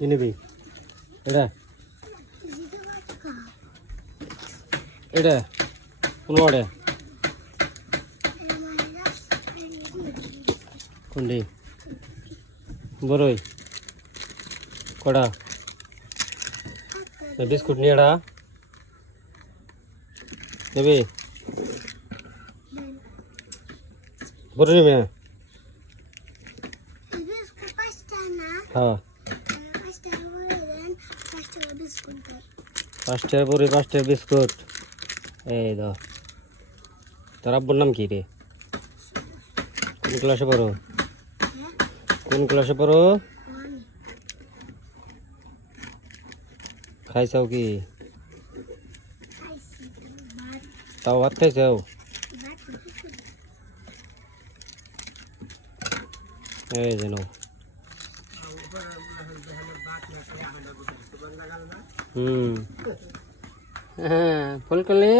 কি নিবি? এটা এটা কোন ওয়ার্ডে? কোনটি? বড়ই কটা? বিস্কুট নিয়ে এডা নেবি? বড় নিবি? হ্যাঁ 5 টাকা বড়ি 5 টাকা বিস্কুট। এই দাও। তোর আব্বুর নাম কি রে? কোন ক্লাসে পড়ো? কোন ক্লাসে পড়ো? খাইছাও কি? তাও ভাত খাইছাও? এই যেন হ্যাঁ ফুলকলি